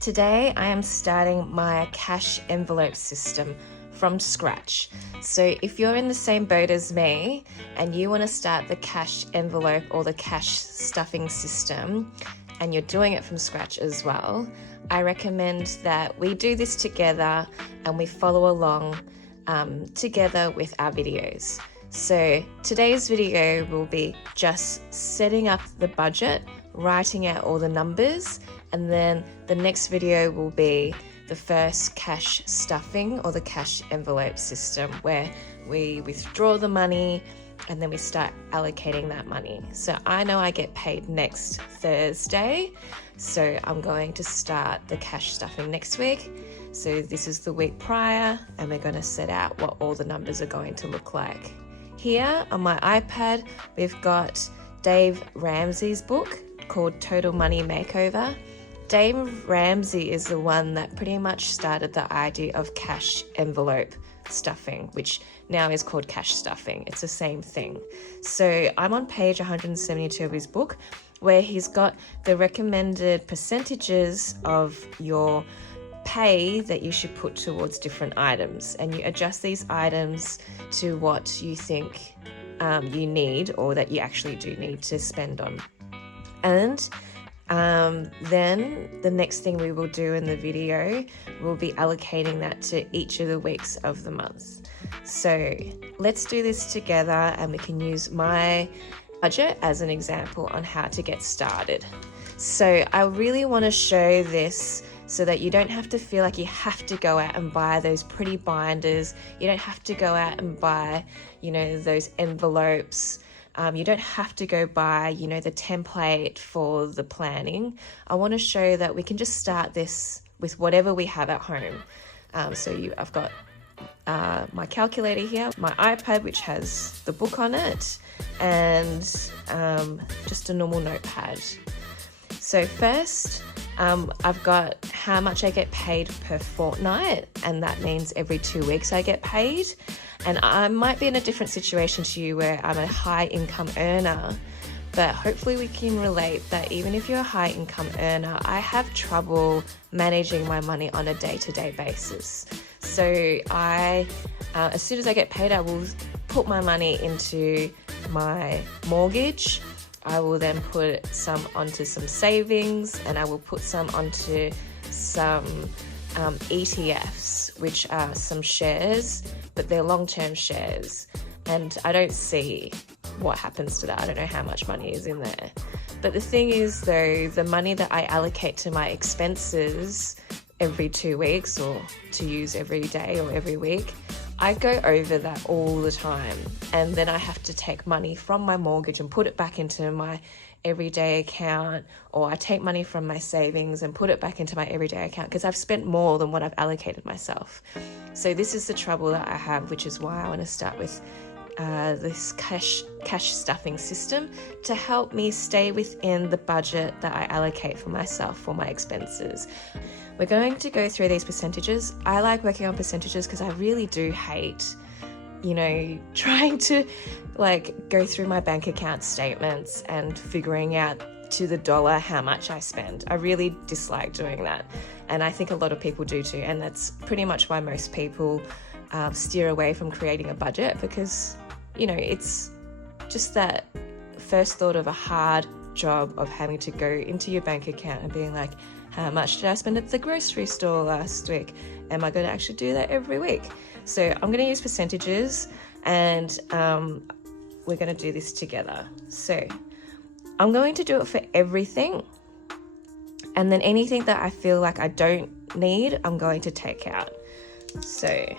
Today I am starting my cash envelope system from scratch. So if you're in the same boat as me and you want to start the cash envelope or the cash stuffing system and you're doing it from scratch as well, I recommend that we do this together and we follow along together with our videos. So today's video will be just setting up the budget, writing out all the numbers, and then the next video will be the first cash stuffing or the cash envelope system, where we withdraw the money and then we start allocating that money. So I know I get paid next Thursday, so I'm going to start the cash stuffing next week. So this is the week prior, and we're going to set out what all the numbers are going to look like. Here on my iPad, we've got Dave Ramsey's book called Total Money Makeover. Dave Ramsey is the one that pretty much started the idea of cash envelope stuffing, which now is called cash stuffing. It's the same thing. So I'm on page 172 of his book, where he's got the recommended percentages of your pay that you should put towards different items, and you adjust these items to what you think you need, or that you actually do need to spend on. And then the next thing we will do in the video will be allocating that to each of the weeks of the month. So let's do this together, and we can use my budget as an example on how to get started. So I really want to show this so that you don't have to feel like you have to go out and buy those pretty binders. You don't have to go out and buy, those envelopes. You don't have to go buy, the template for the planning. I want to show that we can just start this with whatever we have at home. I've got my calculator here, my iPad, which has the book on it, and just a normal notepad. So first, I've got how much I get paid per fortnight, and that means every 2 weeks I get paid. And I might be in a different situation to you where I'm a high income earner, but hopefully we can relate that even if you're a high income earner, I have trouble managing my money on a day-to-day basis. So as soon as I get paid, I will put my money into my mortgage. I will then put some onto some savings, and I will put some onto some ETFs, which are some shares, but they're long-term shares, and I don't see what happens to that. I don't know how much money is in there. But the thing is, though, the money that I allocate to my expenses every 2 weeks, or to use every day or every week, I go over that all the time, and then I have to take money from my mortgage and put it back into my everyday account, or I take money from my savings and put it back into my everyday account because I've spent more than what I've allocated myself. So this is the trouble that I have, which is why I want to start with this cash stuffing system to help me stay within the budget that I allocate for myself for my expenses. We're going to go through these percentages. I like working on percentages because I really do hate, trying to go through my bank account statements and figuring out to the dollar how much I spend. I really dislike doing that. And I think a lot of people do too. And that's pretty much why most people steer away from creating a budget, because, it's just that first thought of a hard job of having to go into your bank account and being like, how much did I spend at the grocery store last week? Am I going to actually do that every week? So I'm going to use percentages, and we're going to do this together. So I'm going to do it for everything, and then anything that I feel like I don't need, I'm going to take out. So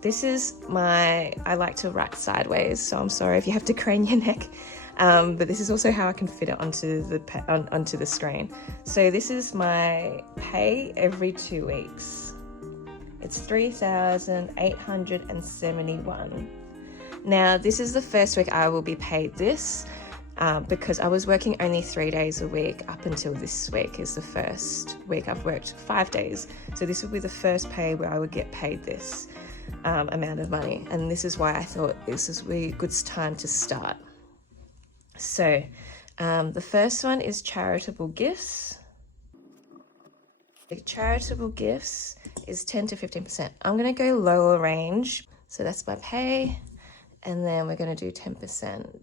this is I like to write sideways, so I'm sorry if you have to crane your neck. But this is also how I can fit it onto the screen. So this is my pay every 2 weeks. It's $3,871. Now, this is the first week I will be paid this because I was working only 3 days a week up until this week is the first week I've worked 5 days. So this will be the first pay where I would get paid this amount of money. And this is why I thought this is a really good time to start. So the first one is Charitable Gifts. The charitable gifts is 10 to 15%. I'm going to go lower range. So that's my pay. And then we're going to do 10%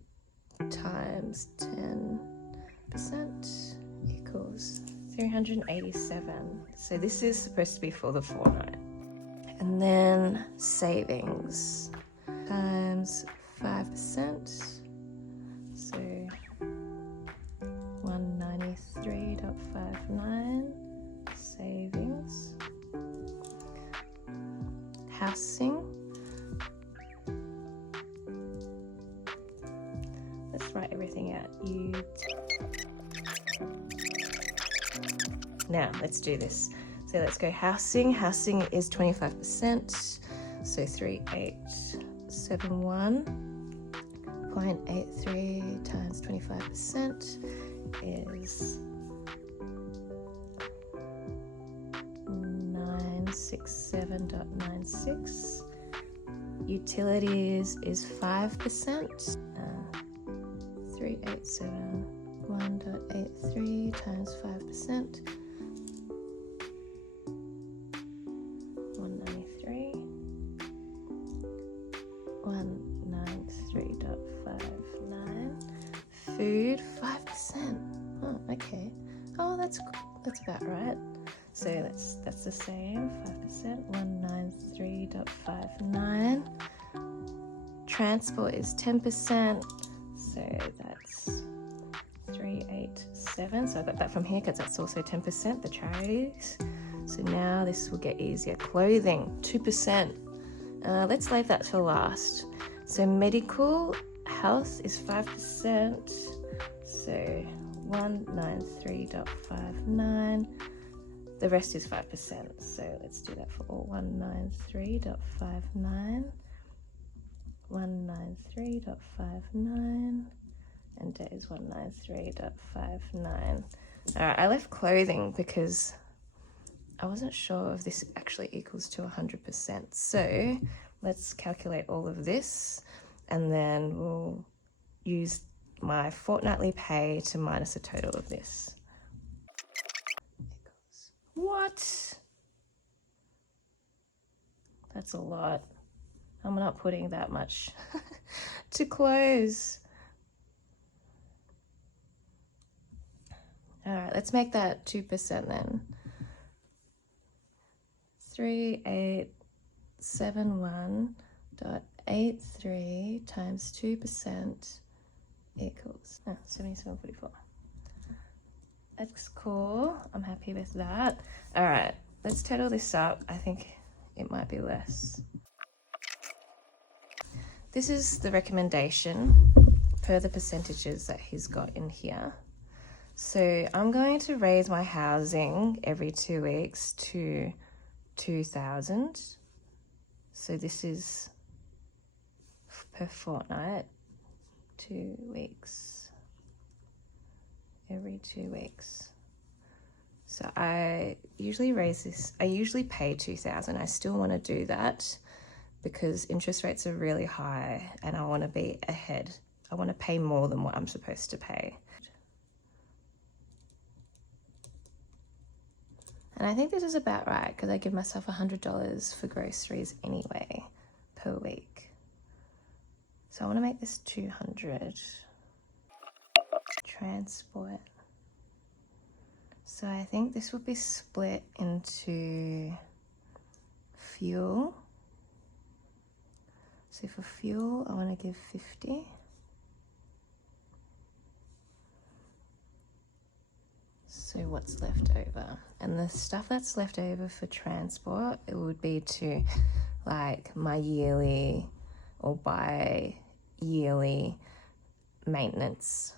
times 10% equals 387. So this is supposed to be for the fortnight. And then savings times 5%. So 193.59 savings. Housing. Let's write everything out. Now let's do this. So let's go housing. Housing is 25%. So 3871.83 times 25% is 967.96. Utilities is 5%. 3871.83 times 5%. 193. 193.59. Food 5%. Oh, okay. Oh, that's about right. So that's the same. 5%. 193.59. Transport is 10%. So that's 387. So I got that from here because that's also 10%, the charities. So now this will get easier. Clothing, 2%. Let's leave that for last. So medical health is 5%. So 193.59. The rest is 5%. So let's do that for all. 193.59. 193.59. And that is 193.59. All right, I left clothing because I wasn't sure if this actually equals to 100%. So let's calculate all of this and then we'll use my fortnightly pay to minus a total of this. What? That's a lot. I'm not putting that much to clothes. All right, let's make that 2% then. 3871.83 times 2% equals 77.44. That's cool. I'm happy with that. All right, let's total this up. I think it might be less. This is the recommendation per the percentages that he's got in here. So I'm going to raise my housing every 2 weeks to 2,000. So this is per fortnight, 2 weeks, every 2 weeks. So I usually raise this, I usually pay 2,000. I still want to do that because interest rates are really high and I want to be ahead. I want to pay more than what I'm supposed to pay. And I think this is about right because I give myself $100 for groceries anyway per week. So I want to make this 200. Transport. So I think this will be split into fuel. So for fuel, I want to give 50. So what's left over? And the stuff that's left over for transport, it would be to like my yearly or bi-yearly maintenance.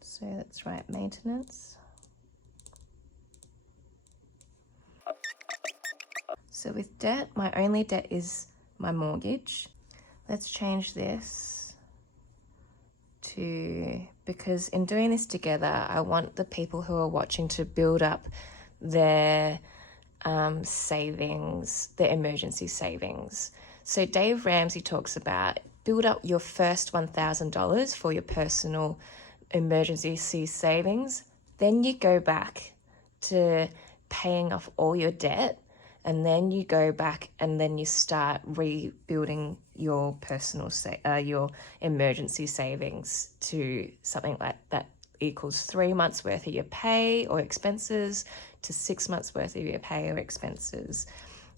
So let's write maintenance. So with debt, my only debt is my mortgage. Let's change this to, because in doing this together, I want the people who are watching to build up their savings, their emergency savings. So Dave Ramsey talks about build up your first $1,000 for your personal emergency savings. Then you go back to paying off all your debt, and then you go back and then you start rebuilding your your emergency savings to something like that equals 3 months worth of your pay or expenses to 6 months worth of your pay or expenses.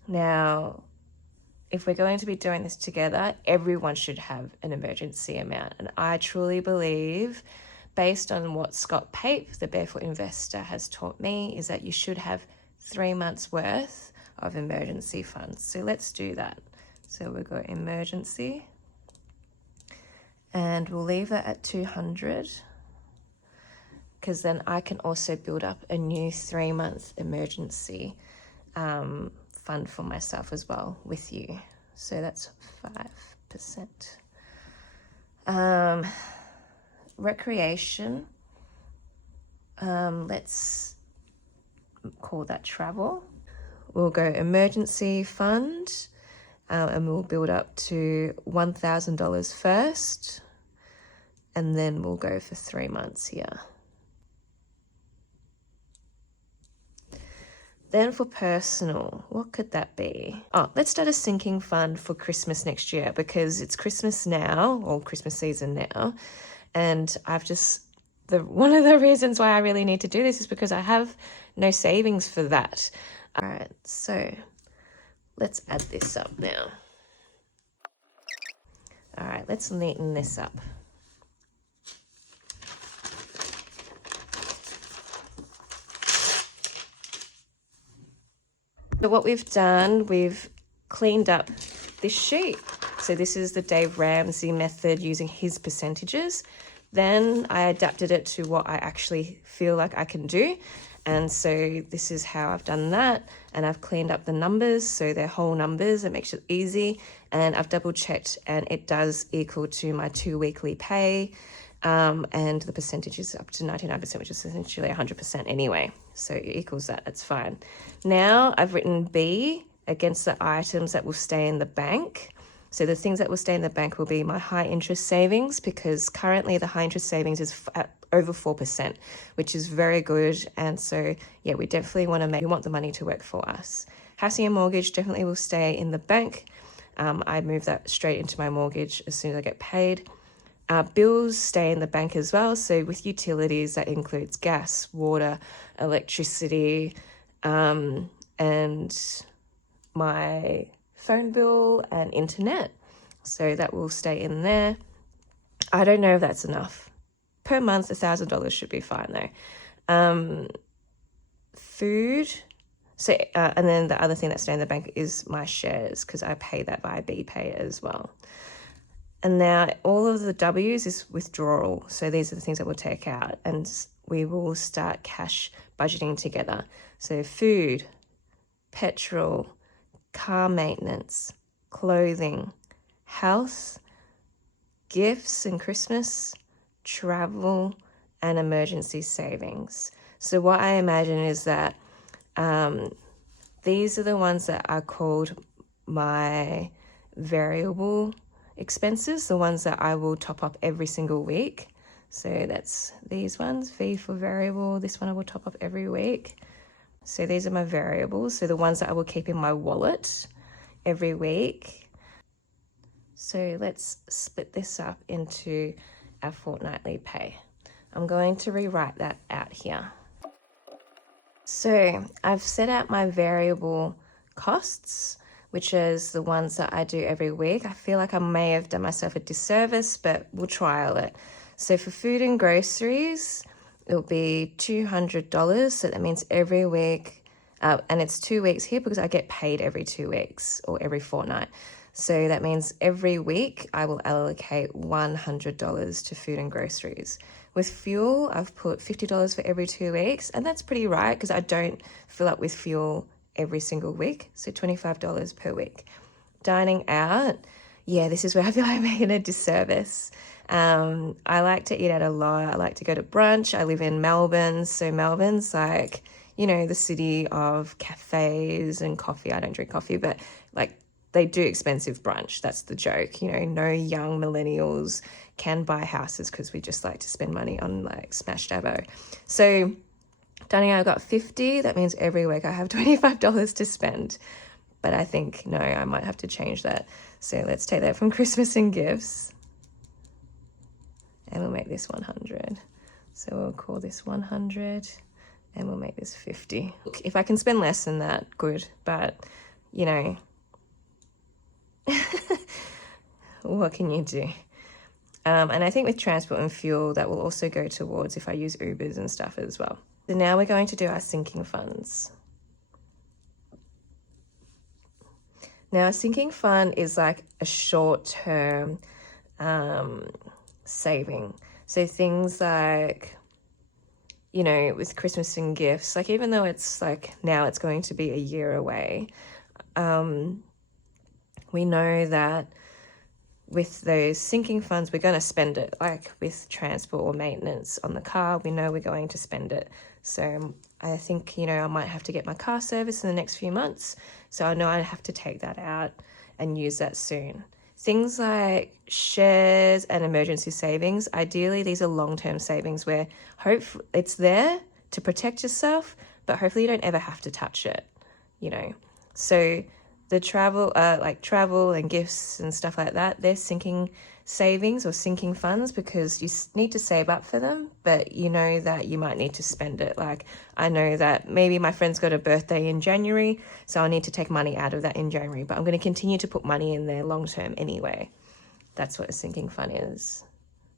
Now, if we're going to be doing this together, everyone should have an emergency amount. And I truly believe, based on what Scott Pape, the Barefoot Investor, has taught me, is that you should have 3 months worth of emergency funds. So let's do that. So we'll go emergency, and we'll leave that at 200, because then I can also build up a new 3-month emergency fund for myself as well with you. So that's 5%. Recreation, let's call that travel. We'll go emergency fund, and we'll build up to $1,000 first, and then we'll go for 3 months here. Then for personal, what could that be? Oh, let's start a sinking fund for Christmas next year, because it's Christmas now, or Christmas season now. And one of the reasons why I really need to do this is because I have no savings for that. All right, so let's add this up now. All right, let's neaten this up. So what we've done, we've cleaned up this sheet. So this is the Dave Ramsey method using his percentages. Then I adapted it to what I actually feel like I can do. And so this is how I've done that. And I've cleaned up the numbers, so they're whole numbers. It makes it easy. And I've double checked, and it does equal to my 2 weekly pay. And the percentage is up to 99%, which is essentially 100% anyway. So it equals that, that's fine. Now I've written B against the items that will stay in the bank. So the things that will stay in the bank will be my high interest savings, because currently the high interest savings is at over 4%, which is very good. And so, yeah, we definitely we want the money to work for us. Housing and mortgage definitely will stay in the bank. I move that straight into my mortgage as soon as I get paid. Bills stay in the bank as well. So with utilities, that includes gas, water, electricity, and my phone bill and internet. So that will stay in there. I don't know if that's enough. Per month, $1,000 should be fine though. Food. So, and then the other thing that stays in the bank is my shares, because I pay that by BPay as well. And now all of the W's is withdrawal. So these are the things that we'll take out, and we will start cash budgeting together. So food, petrol, car maintenance, clothing, health, gifts and Christmas, travel, and emergency savings. So what I imagine is that these are the ones that are called my variable expenses, the ones that I will top up every single week. So that's these ones, V for variable. This one I will top up every week. So these are my variables. So the ones that I will keep in my wallet every week. So let's split this up into our fortnightly pay. I'm going to rewrite that out here. So I've set out my variable costs, which is the ones that I do every week. I feel like I may have done myself a disservice, but we'll trial it. So for food and groceries, it'll be $200. So that means every week, and it's 2 weeks here because I get paid every 2 weeks or every fortnight. So that means every week I will allocate $100 to food and groceries. With fuel, I've put $50 for every 2 weeks, and that's pretty right because I don't fill up with fuel every single week, so $25 per week. Dining out, yeah, this is where I feel like I'm making a disservice. I like to eat out a lot. I like to go to brunch. I live in Melbourne, so Melbourne's like, you know, the city of cafes and coffee. I don't drink coffee, but like they do expensive brunch. That's the joke. You know, no young millennials can buy houses because we just like to spend money on like smash dabo. So Danny, I got 50. That means every week I have $25 to spend. But I think, no, I might have to change that. So let's take that from Christmas and gifts. And we'll make this 100. So we'll call this 100 and we'll make this 50. If I can spend less than that, good. But, you know, what can you do? And I think with transport and fuel, that will also go towards if I use Ubers and stuff as well. So now we're going to do our sinking funds. Now, a sinking fund is like a short-term saving. So things like, you know, with Christmas and gifts, like even though it's like now it's going to be a year away, we know that with those sinking funds, we're going to spend it. Like with transport or maintenance on the car, we know we're going to spend it. So I think, you know, I might have to get my car service in the next few months. So I know I have to take that out and use that soon. Things like shares and emergency savings, ideally these are long-term savings where hopefully it's there to protect yourself, but hopefully you don't ever have to touch it, you know. So the travel, like travel and gifts and stuff like that, they're sinking savings or sinking funds because you need to save up for them, but you know that you might need to spend it. Like I know that maybe my friend's got a birthday in January, so I need to take money out of that in January, but I'm going to continue to put money in there long term anyway. That's what a sinking fund is.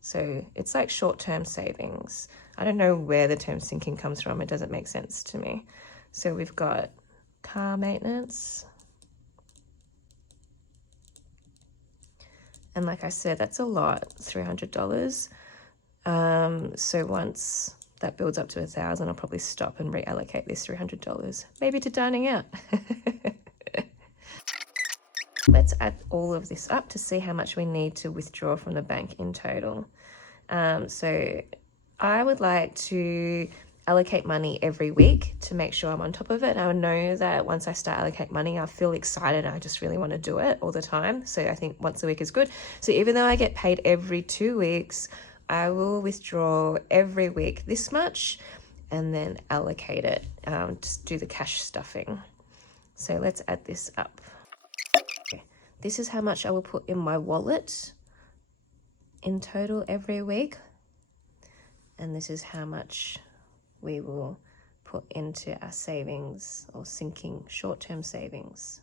So it's like short-term savings. I don't know where the term sinking comes from. It doesn't make sense to me. So we've got car maintenance. And like I said, that's a lot, $300. So once that builds up to 1,000, I'll probably stop and reallocate this $300, maybe to dining out. Let's add all of this up to see how much we need to withdraw from the bank in total. So I would like to allocate money every week to make sure I'm on top of it. And I know that once I start allocate money, I feel excited and I just really want to do it all the time. So I think once a week is good. So even though I get paid every 2 weeks, I will withdraw every week this much and then allocate it to do the cash stuffing. So let's add this up. This is how much I will put in my wallet in total every week. And this is how much we will put into our savings or sinking short-term savings.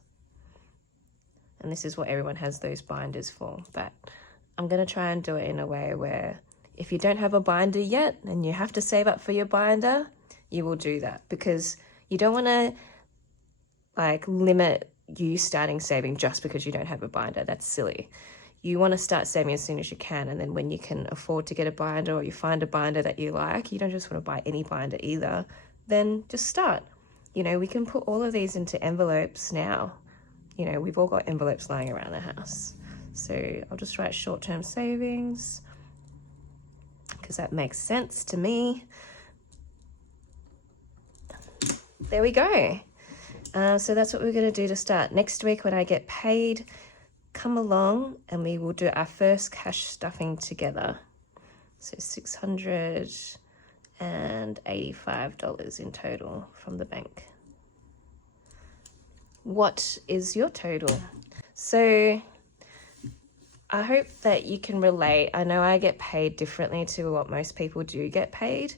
And this is what everyone has those binders for. But I'm going to try and do it in a way where if you don't have a binder yet and you have to save up for your binder, you will do that, because you don't want to like limit you starting saving just because you don't have a binder. That's silly. You want to start saving as soon as you can, and then when you can afford to get a binder or you find a binder that you like, you don't just want to buy any binder either, then just start. You know, we can put all of these into envelopes now. You know, we've all got envelopes lying around the house. So I'll just write short-term savings because that makes sense to me. There we go. So that's what we're going to do to start. Next week when I get paid, come along and we will do our first cash stuffing together. So $685 in total from the bank. What is your total? So I hope that you can relate. I know I get paid differently to what most people do get paid.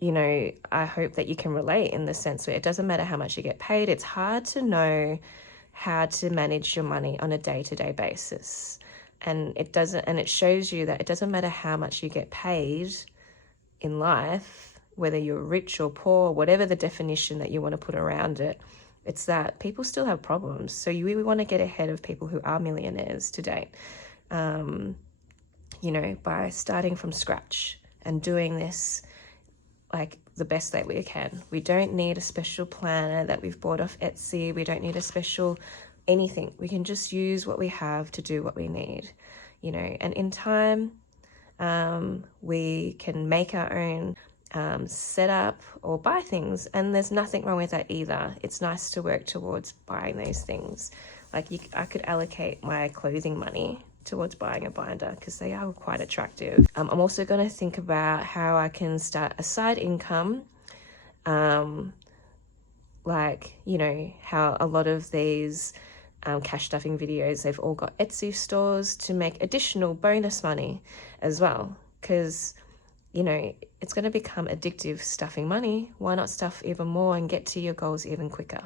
You know, I hope that you can relate in the sense where it doesn't matter how much you get paid. It's hard to know how to manage your money on a day-to-day basis. And it shows you that it doesn't matter how much you get paid in life, whether you're rich or poor, whatever the definition that you want to put around it, it's that people still have problems. So you really want to get ahead of people who are millionaires to date, you know, by starting from scratch and doing this like the best that we can. We don't need a special planner that we've bought off Etsy. We don't need a special anything. We can just use what we have to do what we need, you know, and in time, we can make our own setup or buy things, and there's nothing wrong with that either. It's nice to work towards buying those things. Like I could allocate my clothing money towards buying a binder because they are quite attractive. I'm also going to think about how I can start a side income Like, you know, how a lot of these cash stuffing videos, they've all got Etsy stores to make additional bonus money as well. Because, you know, it's going to become addictive stuffing money. Why not stuff even more and get to your goals even quicker?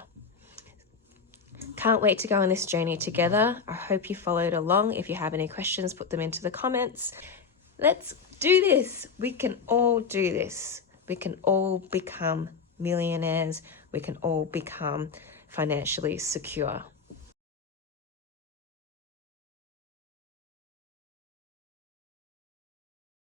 Can't wait to go on this journey together. I hope you followed along. If you have any questions, put them into the comments. Let's do this. We can all do this. We can all become millionaires. We can all become financially secure.